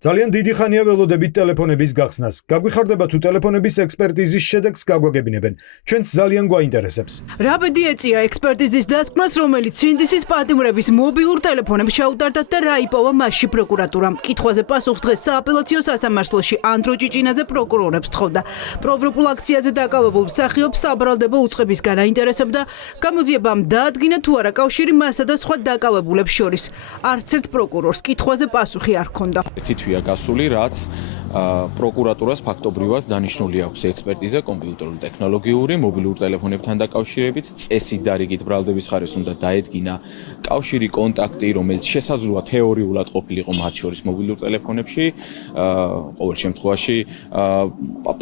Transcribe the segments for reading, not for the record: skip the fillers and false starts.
ძალიან დიდი ხანია ველოდებით ტელეფონების გახსნას. გაგვიხარდება თუ ტელეფონების ექსპერტიზის შედეგს გაგვაგებინებენ. ჩვენც ძალიან გვაინტერესებს. რა ბედი ეწია ექსპერტიზის დასკვნას, რომელიც სინდისის პატიმრების მობილურ ტელეფონებს ჩაუტარდათ და რა იპოვა მასში პროკურატურამ. კითხვაზე პასუხს დღეს სააპელაციო სასამართლოში ანდრო ჭიჭინაძე პროკურორებს თხოვდა. პროფილ აქციაზე დაკავებულ მსახიობს საბრალდებო უწყებისგან აინტერესებდა, გამოძიებამ დაადგინა თუ არა კავშირი მასსა და სხვა დაკავებულებს შორის. არც ერთ პროკურორს კითხვაზე პასუხი არ ჰქონდა. გასული, რაც პროკურატურას ფაქტობრივად დანიშნული აქვს ექსპერტიზა კომპიუტერული ტექნოლოგიური მობილურ ტელეფონებთან დაკავშირებით, წესით და რიგით ბრალდების ხარეს უნდა დაედგინა კავშირი კონტაქტი, რომელიც შესაძლოა თეორიულად ყოფილიყო მათ შორის მობილურ ტელეფონებში, ყოველ შემთხვევაში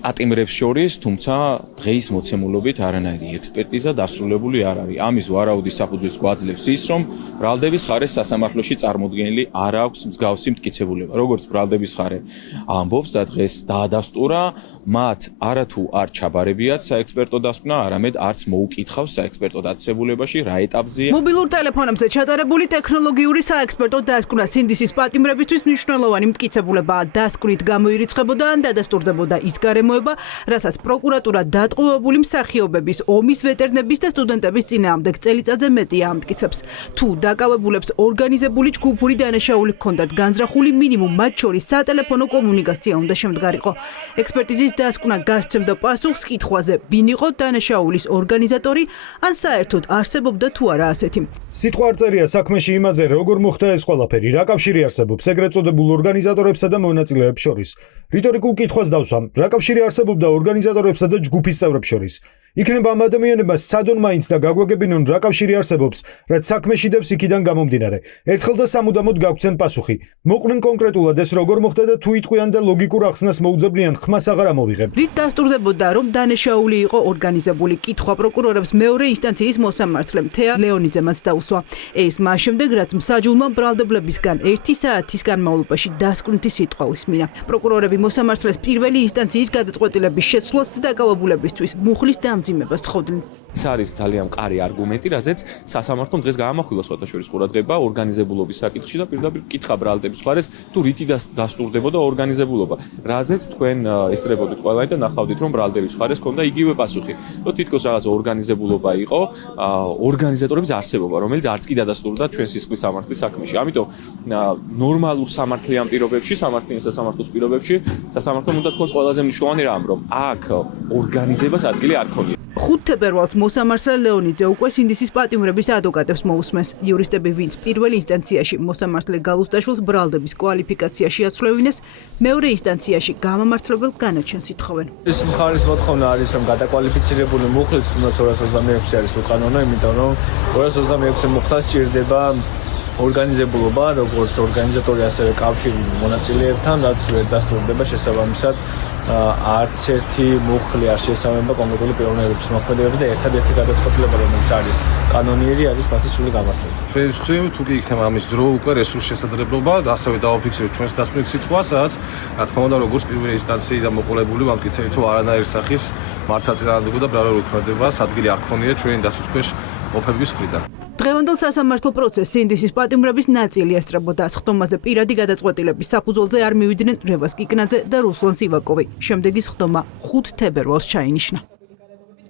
პატიმრებს შორის, თუმცა დღეის მოცემულობით არანაირი ექსპერტიზა დასრულებული არ არის. ამის ვარაუდის საფუძველს გვაძლევს ის, რომ ბრალდების ხარეს სასამართლოში წარმოდგენილი არ აქვს მსგავსი მტკიცებულება, როგორც ბრალდების ხარე ამბობს და დღეს დაადასტურა, მათ არათუ არ ჩაბარებიათ საექსპერტო დასკვნა, არამედ არც მოუკითხავს საექსპერტო დაწესებულებაში რა ეტაპზეა. მობილურ ტელეფონებზე ჩატარებული ტექნოლოგიური საექსპერტო დასკვნა სინდისის პატიმრებისთვის მნიშვნელოვანი მტკიცებულებაა. დასკვნით გამოირიცხებოდა ან დადასტურდებოდა ის გარემოება, რასაც პროკურატურა დატყვევებული მსახიობების, ომის ვეტერნების და სტუდენტების წინააღმდეგ წელიწადზე მეტია ამტკიცებს. თუ დაკავებულებს ორგანიზებული ჯგუფური დანაშაული ჰქონდათ განზრახული მინიმუმ მათ შორის სატელეფონო კომუნიკაცია უნდა შემდგარიყო. ექსპერტიზის დასკვნა გასცემდა პასუხს კითხვაზე, ვინ იყო დანაშაულის ორგანიზატორი, ან საერთოდ არსებობდა თუ არა ასეთი. სიტყვა არ წერია საქმეში იმაზე, როგორ მოხდა ეს ყველაფერი, რა კავშირი არსებობს ეგრეთ წოდებულ ორგანიზატორებსა და მონაწილეებს შორის. რიტორიკულ კითხვას დავსვამ, რა კავშირი არსებობდა ორგანიზატორებსა და ჯგუფის წევრებს შორის. იქნება ამ ადამიანებას სცადონ მაინც და გაგვაგებინონ რა კავშირი არსებობს, რაც საქმეში დევს იქიდან გამომდინარე. ერთხელ და სამუდამოდ გაგვცენ პასუხი. მოყვნენ კონკრეტულად ეს როგორ მოხდა და თუ იტყვიან და ლოგიკურ ახსნას მოუძებნიან, ხმას აღარ ამოვიღებ. რით დასტურდებოდა, რომ დანაშაული იყო ორგანიზებული? კითხვა პროკურორებს მეორე ინსტანციის მოსამართლემ თეა ლეონიძემაც დაუსვა. ეს მას შემდეგ, რაც მსაჯულმა ბრალდებლებისგან 1 საათის განმავლობაში დასკვნითი სიტყვა უსმინა. პროკურორები მოსამართლეს პირველი ინსტანციის გადაწყვეტილების შეცვლას და დაკავებულებისთვის მუხლის დამძიმებას თხოვდნენ. ეს არის ძალიან მყარი არგუმენტი, რაზეც სასამართლომ დღეს გაამახვილა სხვათა შორის ყურადღება ორგანიზებულობის საკითხში და პირდაპირ კითხა ბრალდების ხარეს თუ რითი დასტურდებოდა ორგანიზებულობა. რაზეც თქვენ ესწრებოდით ყველანი და ნახავდით, რომ ბრალდების ხარეს ჰქონდა იგივე პასუხი. რომ თითქოს რაღაც ორგანიზებულობა იყო, ორგანიზატორების არსებობა, რომელიც არც კი დადასტურდა ჩვენ სისხლის სამართლის საქმეში. ამიტომ ნორმალურ სამართლიან პირობებში, სამართლიან სასამართლოს პირობებში, სასამართლომ უნდა თქვას ყველაზე მნიშვნელოვანი რამ, რომ აქ ორგანიზებას ადგილი არ ქონია. 5 თებერვალს მოსამართლე ლეონიძე უკვე სინდისის პატიმრების ადვოკატებს მოусმენს. იურისტები, ვინც პირველ ინსტანციაში მოსამართლე გალუსტაშვილს ბრალდების კვალიფიკაციაში აცვლევინეს, მეორე ინსტანციაში გამამართლებელ განაჩენს ითხოვენ. ეს მხარის მოთხოვნა არის, რომ გადაკვალიფიცირებული მუხლის თუნდაც 226 არის უკანონო, იმიტომ რომ 226 მუხლას სჭირდება ორგანიზებულობა, როგორც ორგანიზატორი, ასევე კავშირი მონაწილეებთან, რაც ვერ დასტურდება შესაბამისად არც ერთი მუხლი არ შეესაბამება კონკრეტული პიროვნების მოქმედებებს და ერთადერთი გადაწყვეტილება, რომელიც არის კანონიერი, არის მათი სრული გამართლება. ჩვენი მხრივ თუ კი იქნება ამის დრო უკვე რესურს შესაძლებლობა, ასევე დავაფიქსირებთ ჩვენს დასკვნით სიტყვას, სადაც რა თქმა უნდა როგორც პირველი ინსტანციიდან მოყოლებული ვამტკიცებთ, რომ არანაირი სახის მართლწინააღმდეგო და ბრალდების მოქმედებას ადგილი არ ქონია ჩვენი დაცვის ქვეშ ოფების მხრიდან. დღევანდელ სასამართლო პროცესს სინდისის პატიმრების ნაწილი ესწრებოდა. სხდომაზე პირადი გადაწყვეტილების საფუძველზე არ მივიდნენ რევას კიკნაძე და რუსლან სივაკოვი. შემდეგი სხდომა 5 თებერვალს ჩაინიშნა.